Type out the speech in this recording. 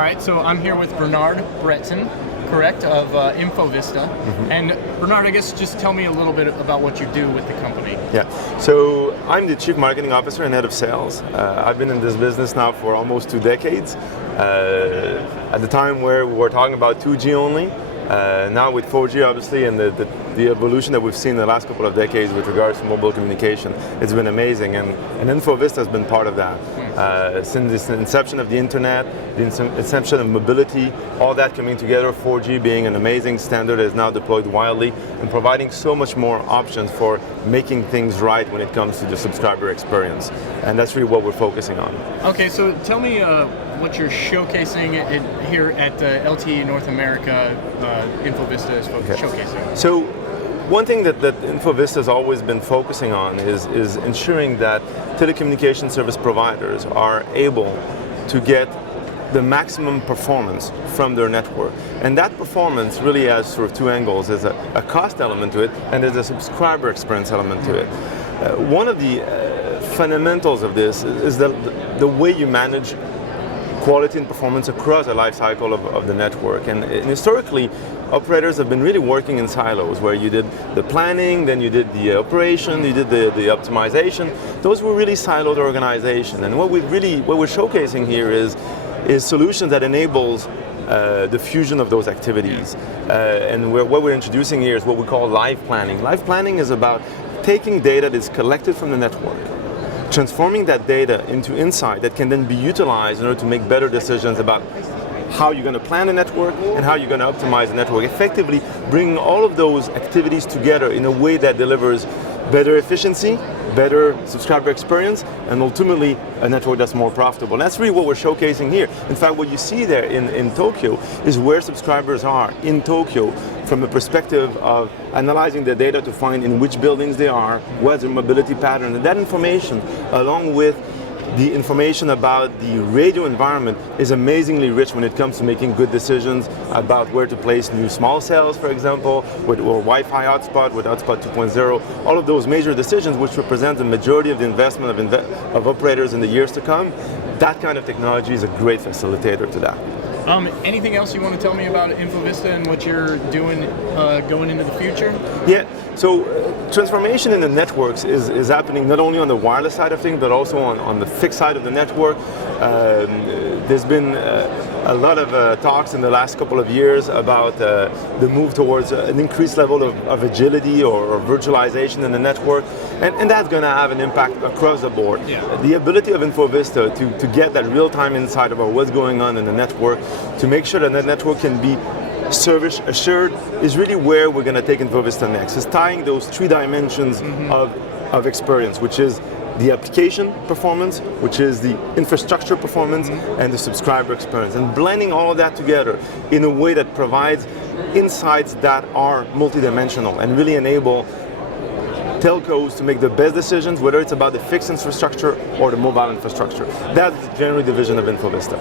All right, so I'm here with Bernard Breton, correct, of InfoVista. And Bernard, I guess just tell me a little bit about what you do with the company. Yeah, so I'm the Chief Marketing Officer and Head of Sales. I've been in this business now for almost 2 decades. At the time where we were talking about 2G only, now with 4G obviously, and the evolution that we've seen in the last couple of decades with regards to mobile communication, it's been amazing, and InfoVista has been part of that. Since the inception of the internet, the inception of mobility, all that coming together, 4G being an amazing standard that is now deployed widely and providing so much more options for making things right when it comes to the subscriber experience. And that's really what we're focusing on. Okay, so tell me what you're showcasing here at LTE North America. InfoVista is showcasing. So one thing that InfoVista has always been focusing on is ensuring that telecommunication service providers are able to get the maximum performance from their network. And that performance really has sort of 2 angles. There's a cost element to it, and there's a subscriber experience element to it. One of the fundamentals of this is the way you manage quality and performance across the life cycle of the network. And historically, operators have been really working in silos, where you did the planning, then you did the operation, you did the optimization. Those were really siloed organization. And what we're showcasing here is solutions that enables the fusion of those activities. And what we're introducing here is what we call live planning. Live planning is about taking data that's collected from the network, transforming that data into insight that can then be utilized in order to make better decisions about how you're going to plan the network and how you're going to optimize the network. Effectively bringing all of those activities together in a way that delivers better efficiency, better subscriber experience, and ultimately a network that's more profitable. And that's really what we're showcasing here. In fact, what you see there in Tokyo is where subscribers are in Tokyo from the perspective of analyzing the data to find in which buildings they are, what's their mobility pattern, and that information, along with the information about the radio environment, is amazingly rich when it comes to making good decisions about where to place new small cells, for example, or Wi-Fi hotspot, with hotspot 2.0, all of those major decisions which represent the majority of the investment of operators in the years to come. That kind of technology is a great facilitator to that. Anything else you want to tell me about InfoVista and what you're doing going into the future? Yeah, so transformation in the networks is happening not only on the wireless side of things, but also on the fixed side of the network. There's been a lot of talks in the last couple of years about the move towards an increased level of agility or virtualization in the network, and that's going to have an impact across the board. Yeah. The ability of InfoVista to get that real-time insight about what's going on in the network, to make sure that the network can be service assured, is really where we're going to take InfoVista next. Is tying those 3 dimensions of experience, which is the application performance, which is the infrastructure performance, and the subscriber experience, and blending all of that together in a way that provides insights that are multidimensional and really enable telcos to make the best decisions, whether it's about the fixed infrastructure or the mobile infrastructure. That's generally the vision of InfoVista.